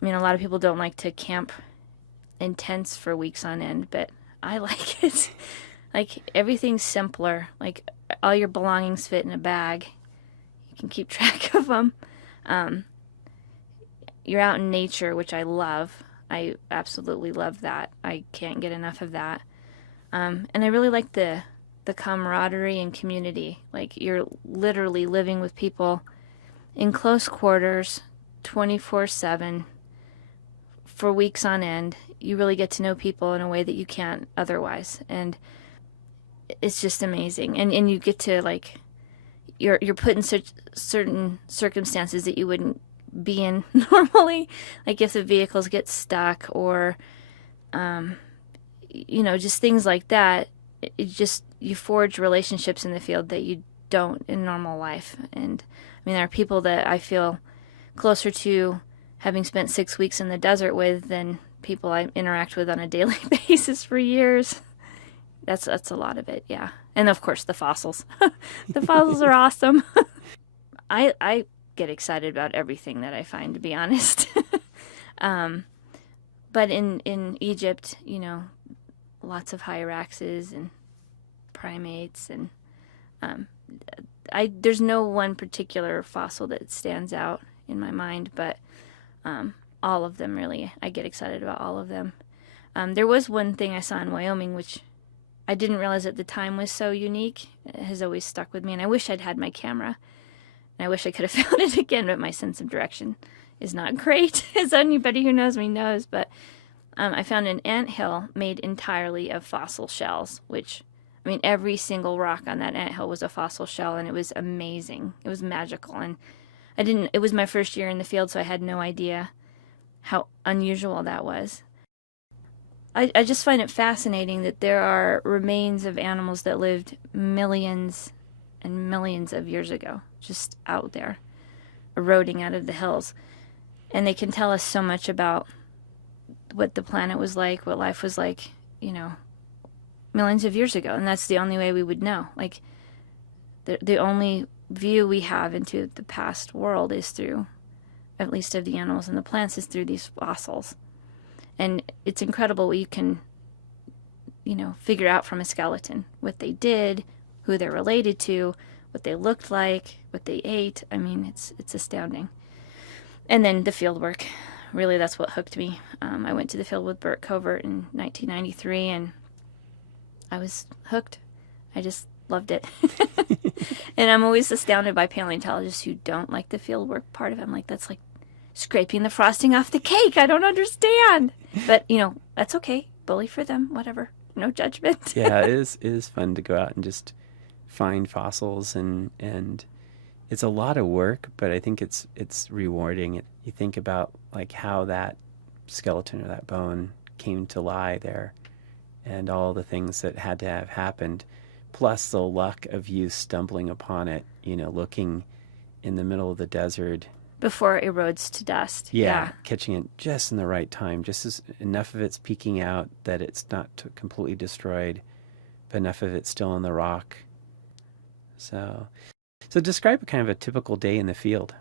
I mean, a lot of people don't like to camp in tents for weeks on end, but I like it. Like, everything's simpler. Like, all your belongings fit in a bag. You can keep track of them. You're out in nature, which I love. I absolutely love that. I can't get enough of that. And I really like the camaraderie and community. Like, you're literally living with people in close quarters, 24/7, for weeks on end. You really get to know people in a way that you can't otherwise. And it's just amazing. And you get to, like, you're put in such certain circumstances that you wouldn't be in normally. Like, if the vehicles get stuck, or just things like that. It just, you forge relationships in the field that you don't in normal life. And I mean, there are people that I feel closer to having spent 6 weeks in the desert with than people I interact with on a daily basis for years. That's a lot of it, yeah. And of course, the fossils. The fossils are awesome. I get excited about everything that I find, to be honest. But in Egypt, lots of hyraxes and primates, and there's no one particular fossil that stands out in my mind, but all of them, really. I get excited about all of them. There was one thing I saw in Wyoming, which I didn't realize at the time was so unique. It has always stuck with me, and I wish I'd had my camera. And I wish I could have found it again, but my sense of direction is not great, as anybody who knows me knows. But I found an anthill made entirely of fossil shells, which, I mean, every single rock on that anthill was a fossil shell, and it was amazing. It was magical, and it was my first year in the field, so I had no idea how unusual that was. I just find it fascinating that there are remains of animals that lived millions and millions of years ago, just out there, eroding out of the hills. And they can tell us so much about what the planet was like, what life was like, millions of years ago. And that's the only way we would know. Like, the only view we have into the past world is through, at least of the animals and the plants, is through these fossils. And it's incredible what you can, figure out from a skeleton. What they did, who they're related to, what they looked like, what they ate. I mean, it's astounding. And then the field work. Really, that's what hooked me. I went to the field with Burt Covert in 1993, and I was hooked. I just loved it. And I'm always astounded by paleontologists who don't like the field work part of it. I'm like, that's like scraping the frosting off the cake. I don't understand. But, that's okay. Bully for them, whatever. No judgment. Yeah, it is fun to go out and just find fossils, and it's a lot of work, but I think it's rewarding. You think about, like, how that skeleton or that bone came to lie there, and all the things that had to have happened, plus the luck of you stumbling upon it, looking in the middle of the desert. Before it erodes to dust. Yeah. Catching it just in the right time, just as enough of it's peeking out that it's not completely destroyed, but enough of it's still in the rock. So describe kind of a typical day in the field.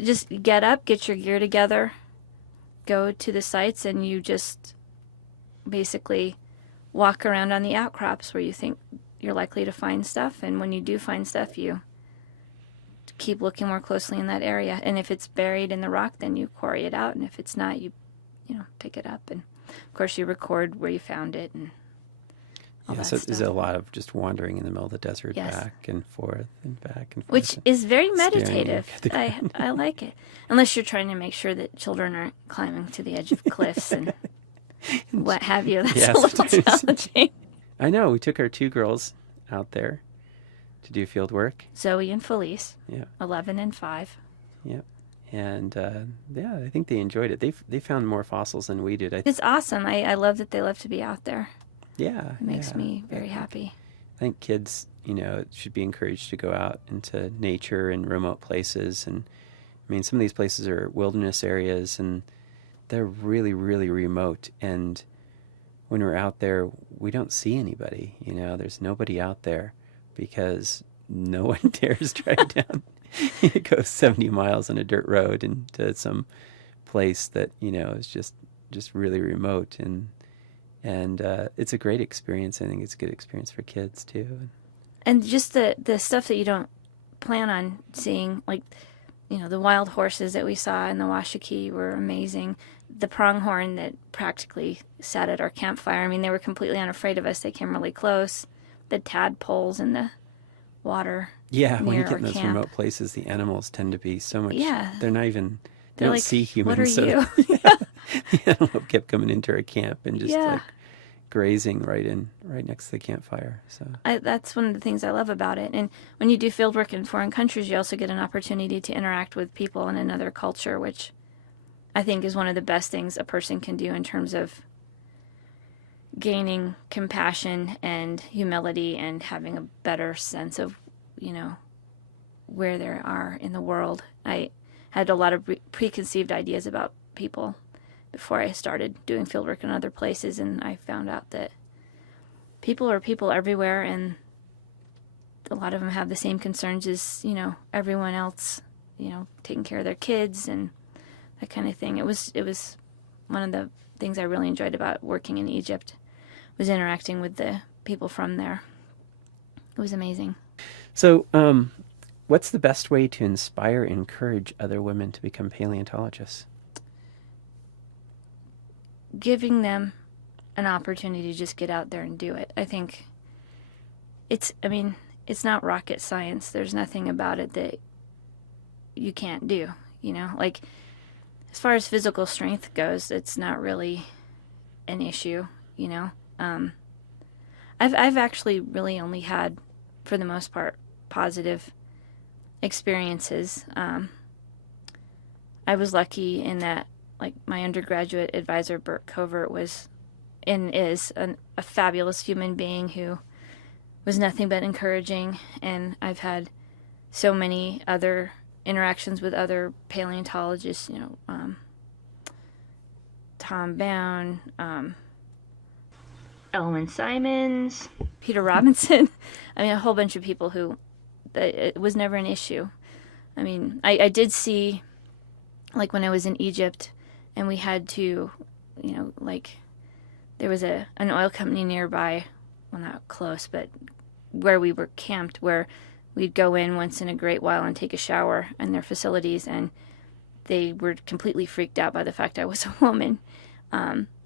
Just get up, get your gear together, go to the sites, and you just basically walk around on the outcrops where you think you're likely to find stuff. And when you do find stuff, you keep looking more closely in that area. And if it's buried in the rock, then you quarry it out. And if it's not, you pick it up. And of course, you record where you found it and all that so stuff. There's a lot of just wandering in the middle of the desert, Yes. back and forth and back and forth. Which is very Staring meditative. at the ground. I like it. Unless you're trying to make sure that children aren't climbing to the edge of cliffs and what have you. That's a little challenging. I know. We took our 2 girls out there to do field work. Zoe and Felice, Yeah. 11 and 5. Yeah. And I think they enjoyed it. They found more fossils than we did. It's awesome. I love that they love to be out there. Yeah. It makes me very happy. I think kids, should be encouraged to go out into nature and remote places. And I mean, some of these places are wilderness areas, and they're really, really remote. And when we're out there, we don't see anybody. There's nobody out there because no one dares drive down. Go 70 miles on a dirt road into some place that, is just really remote, and it's a great experience. I think it's a good experience for kids too. And just the stuff that you don't plan on seeing, like, the wild horses that we saw in the Washakie were amazing. The pronghorn that practically sat at our campfire. I mean, they were completely unafraid of us. They came really close. The tadpoles in the water. Yeah, when you near get our in those camp. remote places, the animals tend to be so much. Yeah. They're not even. They They're don't like, see humans. what are so you? the antelope kept coming into our camp and just Yeah. like grazing right next to the campfire. So That's one of the things I love about it. And when you do field work in foreign countries, you also get an opportunity to interact with people in another culture, which I think is one of the best things a person can do in terms of gaining compassion and humility and having a better sense of, where they are in the world. I had a lot of preconceived ideas about people before I started doing fieldwork in other places, and I found out that people are people everywhere, and a lot of them have the same concerns as, everyone else, taking care of their kids and that kind of thing. It was one of the things I really enjoyed about working in Egypt, was interacting with the people from there. It was amazing. So, what's the best way to inspire and encourage other women to become paleontologists? Giving them an opportunity to just get out there and do it. I think it's not rocket science. There's nothing about it that you can't do, like, as far as physical strength goes, it's not really an issue, I've actually really only had, for the most part, positive experiences. I was lucky in that, like, my undergraduate advisor, Bert Covert, was and is a fabulous human being who was nothing but encouraging. And I've had so many other interactions with other paleontologists, Tom Bown, Elwyn Simons, Peter Robinson. I mean, a whole bunch of people who it was never an issue. I mean, I did see, like, when I was in Egypt and we had to, like, there was an oil company nearby, well, not close, but where we were camped, where we'd go in once in a great while and take a shower in their facilities, and they were completely freaked out by the fact I was a woman.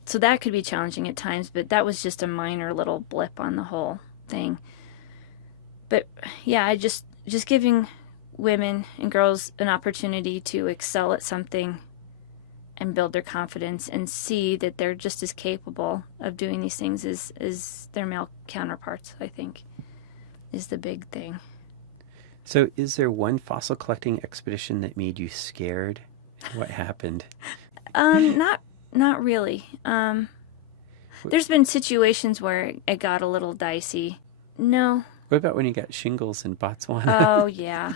So that could be challenging at times, but that was just a minor little blip on the whole thing. But yeah, I just giving women and girls an opportunity to excel at something and build their confidence and see that they're just as capable of doing these things as their male counterparts, I think, is the big thing. So is there one fossil collecting expedition that made you scared? What happened? Not really. There's been situations where it got a little dicey. No. What about when you got shingles in Botswana? Oh, yeah.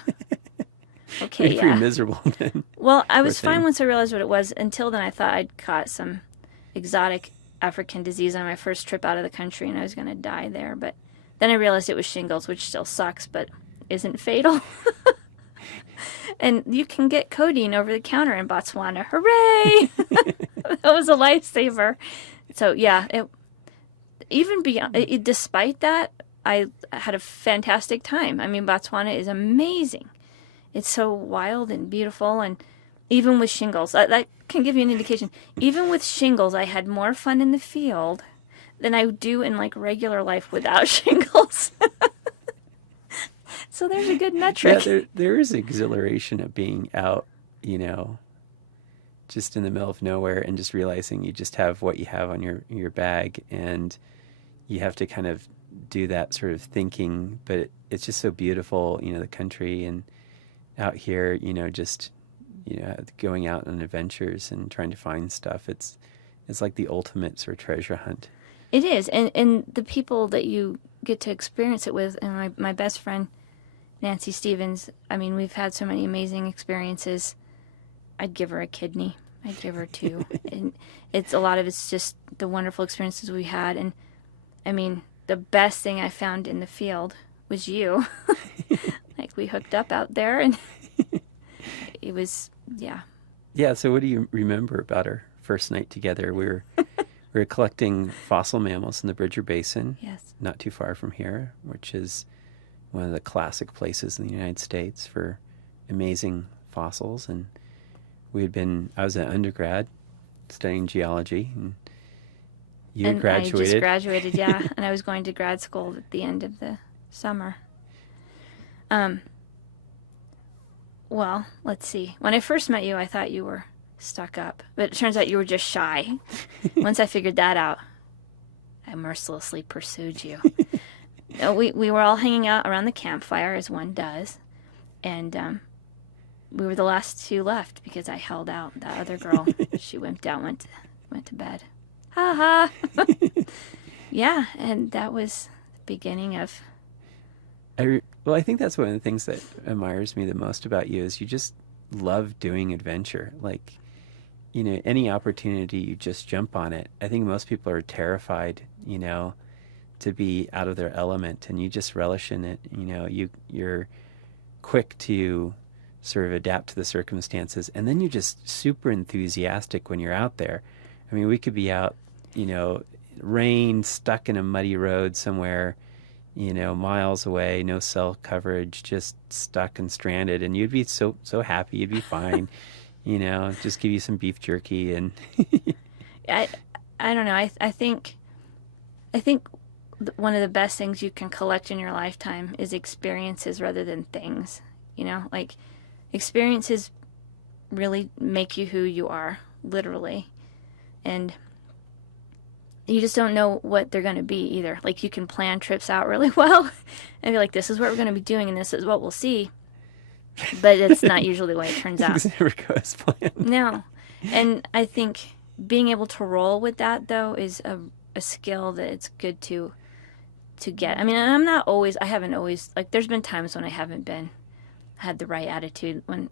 Okay, Pretty yeah. miserable then. Well, I Poor was fine thing. once I realized what it was. Until then, I thought I'd caught some exotic African disease on my first trip out of the country, and I was going to die there. But then I realized it was shingles, which still sucks, but isn't fatal. And you can get codeine over the counter in Botswana. Hooray! That was a lifesaver. So yeah, even beyond, despite that, I had a fantastic time. I mean, Botswana is amazing. It's so wild and beautiful, and even with shingles, that can give you an indication. Even with shingles, I had more fun in the field than I do in, like, regular life without shingles. So there's a good metric. Yeah, there is exhilaration of being out, just in the middle of nowhere and just realizing you just have what you have on your bag, and you have to kind of do that sort of thinking, but it's just so beautiful, the country, and out here, going out on adventures and trying to find stuff. It's like the ultimate sort of treasure hunt. It is, and the people that you get to experience it with, and my best friend, Nancy Stevens, I mean, we've had so many amazing experiences. I'd give her a kidney. I'd give her two. And a lot of it's just the wonderful experiences we had. And I mean, the best thing I found in the field was you. Like, we hooked up out there, and it was, yeah. Yeah, so what do you remember about our first night together? We were collecting fossil mammals in the Bridger Basin, Yes. not too far from here, which is one of the classic places in the United States for amazing fossils. And I was an undergrad studying geology, and you had And I just graduated. graduated, yeah, and I was going to grad school at the end of the summer. Um, well, let's see. When I first met you, I thought you were stuck up, but it turns out you were just shy. Once I figured that out, I mercilessly pursued you. We were all hanging out around the campfire, as one does, and we were the last two left because I held out. That other girl, she wimped out, went to bed. Ha ha. Yeah, and that was the beginning of. Well, I think that's one of the things that admires me the most about you is you just love doing adventure. Like, any opportunity, you just jump on it. I think most people are terrified, to be out of their element, and you just relish in it. You're quick to sort of adapt to the circumstances, and then you're just super enthusiastic when you're out there. I mean, we could be out, rain, stuck in a muddy road somewhere, miles away, no cell coverage, just stuck and stranded, and you'd be so happy, you'd be fine, just give you some beef jerky and I I don't know. I think one of the best things you can collect in your lifetime is experiences rather than things. Like experiences really make you who you are, literally, and you just don't know what they're going to be either. Like you can plan trips out really well and be like, this is what we're going to be doing and this is what we'll see. But it's not usually the way it turns out. things never go as planned. No. And I think being able to roll with that, though, is a skill that it's good to get. I mean, I haven't always, like, there's been times when I haven't had the right attitude. When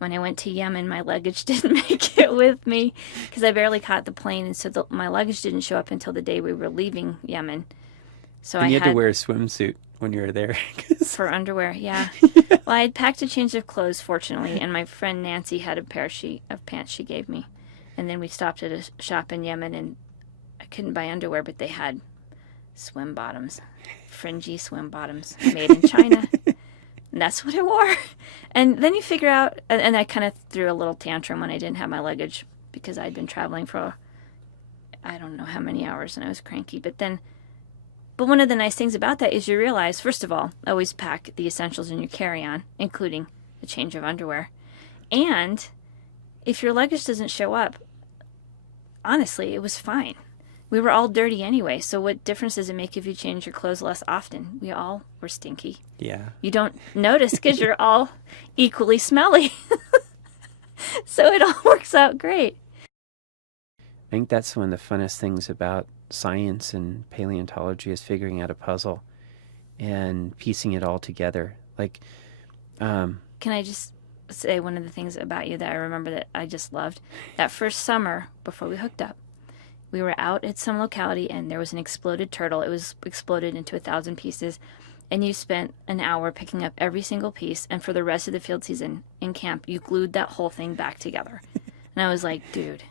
I went to Yemen, my luggage didn't make it with me because I barely caught the plane, and so my luggage didn't show up until the day we were leaving Yemen. So And I you had to had wear a swimsuit when you were there. for underwear, yeah. Well, I had packed a change of clothes, fortunately, and my friend Nancy had a pair of pants she gave me. And then we stopped at a shop in Yemen, and I couldn't buy underwear, but they had swim bottoms, fringy swim bottoms made in China. And that's what I wore. And then you figure out, and I kind of threw a little tantrum when I didn't have my luggage because I'd been traveling for I don't know how many hours and I was cranky. But one of the nice things about that is you realize, first of all, always pack the essentials in your carry-on, including a change of underwear. And if your luggage doesn't show up, honestly, it was fine. We were all dirty anyway, so what difference does it make if you change your clothes less often? We all were stinky. Yeah. You don't notice because you're all equally smelly. So it all works out great. I think that's one of the funnest things about science and paleontology is figuring out a puzzle and piecing it all together. Like, Can I just say one of the things about you that I remember that I just loved? That first summer before we hooked up, we were out at some locality and there was an exploded turtle. It was exploded into 1,000 pieces. And you spent an hour picking up every single piece. And for the rest of the field season in camp, you glued that whole thing back together. And I was like, dude,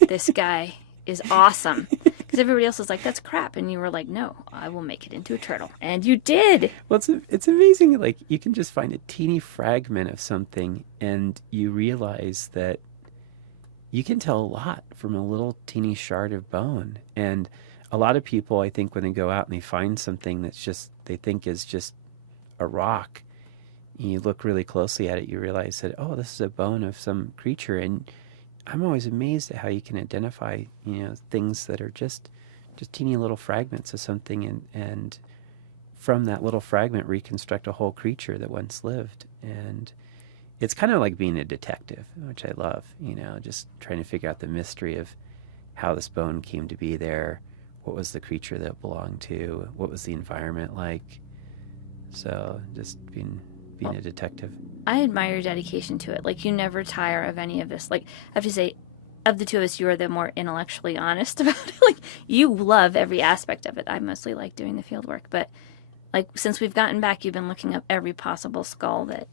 this guy is awesome. Because everybody else was like, that's crap. And you were like, no, I will make it into a turtle. And you did. well, it's amazing. Like, you can just find a teeny fragment of something and you realize that you can tell a lot from a little teeny shard of bone. And a lot of people, I think, when they go out and they find something they think is just a rock, and you look really closely at it, you realize that, oh, this is a bone of some creature. And I'm always amazed at how you can identify, things that are just teeny little fragments of something, and from that little fragment reconstruct a whole creature that once lived. And it's kind of like being a detective, which I love, just trying to figure out the mystery of how this bone came to be there. What was the creature that it belonged to? What was the environment like? So just being a detective. I admire your dedication to it. Like, you never tire of any of this. Like, I have to say, of the two of us, you are the more intellectually honest about it. Like, you love every aspect of it. I mostly like doing the field work. But, like, since we've gotten back, you've been looking up every possible skull that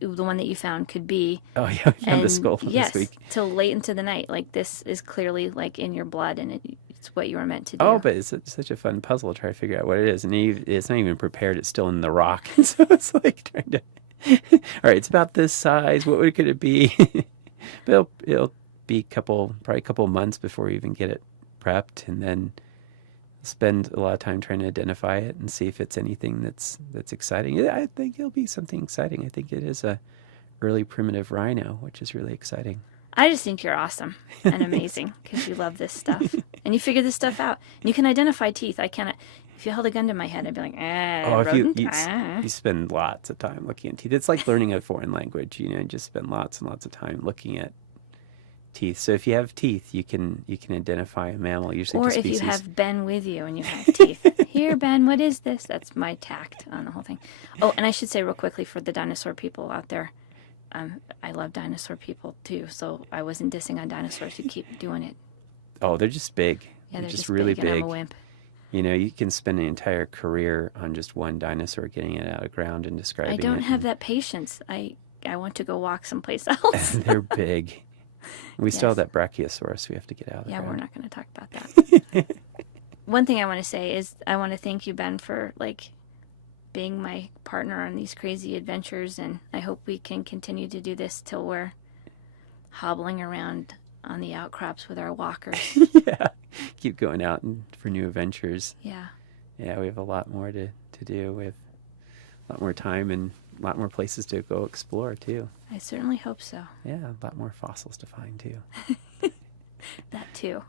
the one that you found could be. Oh yeah, we found the And skull yes, this week. till late into the night. Like this is clearly like in your blood, and it's what you were meant to Oh, do. but it's such a fun puzzle to try to figure out what it is, and it's not even prepared. It's still in the rock, so it's like trying to. All right, it's about this size. What could it be? But it'll be probably a couple months before we even get it prepped, and then spend a lot of time trying to identify it and see if it's anything that's exciting. Yeah, I think it'll be something exciting. I think it is a early primitive rhino, which is really exciting. I just think you're awesome and amazing because you love this stuff and you figure this stuff out. And you can identify teeth. I cannot. If you held a gun to my head, I'd be like, Oh, if rodent. you spend lots of time looking at teeth. It's like learning a foreign language. You just spend lots and lots of time looking at teeth. So if you have teeth, you can identify a mammal, usually Or just if you species. have Ben with you and you have teeth. Here, Ben, what is this? That's my tact on the whole thing. Oh, and I should say real quickly for the dinosaur people out there, I love dinosaur people too, so I wasn't dissing on dinosaurs. You keep doing it. Oh, they're just big. Yeah, they're just just really big, and big. I'm a wimp. You can spend an entire career on just one dinosaur, getting it out of the ground and describing it. I don't have that patience. I want to go walk someplace else. They're big. We still have Yes. that brachiosaurus we have to get out of the Yeah, ground. we're not going to talk about that. One thing I want to say is I want to thank you, Ben, for being my partner on these crazy adventures, and I hope we can continue to do this till we're hobbling around on the outcrops with our walkers. Yeah. Keep going out for new adventures. Yeah. Yeah, we have a lot more to do. We have a lot more time and a lot more places to go explore, too. I certainly hope so. Yeah, a lot more fossils to find, too. That too.